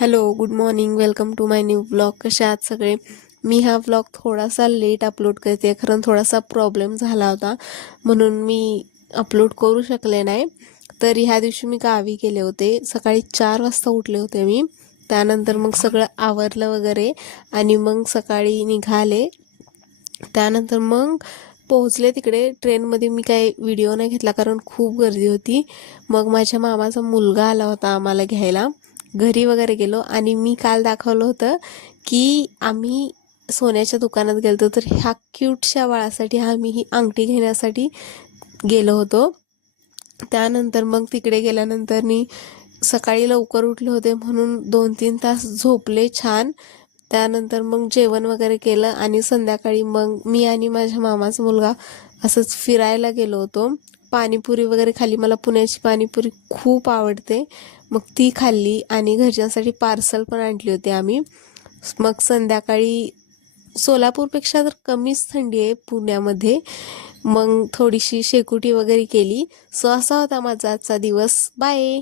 Hello, good morning. Welcome to my new blog. कसे आहात सगळे? मी हा ब्लॉग थोडासा लेट अपलोड करते, कारण थोडासा प्रॉब्लेम झाला होता म्हणून मी अपलोड करू शकले नाही. तर ह्या दिवशी मी गावी गेले होते. सकाळी 4 वाजता उठले होते मी. त्यानंतर मग सगळं आवरलं वगैरे आणि मग सकाळी निघाले. त्यानंतर मग पोहोचले तिकडे. ट्रेनमध्ये मी काही व्हिडिओ नाही घेतला कारण खूप गर्दी होती. मग माझ्या मामाचा मुलगा आला होता आम्हाला घ्यायला. घरी वगैरे गेलो आणि मी काल दाखवलं होतं की आम्ही सोन्याच्या दुकानात गेलो, तर ह्या क्यूटच्या बाळासाठी आम्ही ही अंगठी घेण्यासाठी गेलो होतो. त्यानंतर मग तिकडे गेल्यानंतर मी सकाळी लवकर उठले होते म्हणून 2-3 तास झोपले छान. त्यानंतर मग जेवण वगैरे केलं आणि संध्याकाळी मग मी आणि माझ्या मामाचा मुलगा असंच फिरायला गेलो होतो. पाणीपुरी वगैरे खाल्ली. मला पुण्याची पाणीपुरी खूप आवडते. मग ती खाल्ली आणि घरच्यांसाठी पार्सल पण आणली होती आम्ही. मग संध्याकाळी सोलापूरपेक्षा तर कमीच थंडी आहे पुण्यामध्ये. मग थोडीशी शेकोटी वगैरे केली. सो असा होता माझा आजचा दिवस. बाय.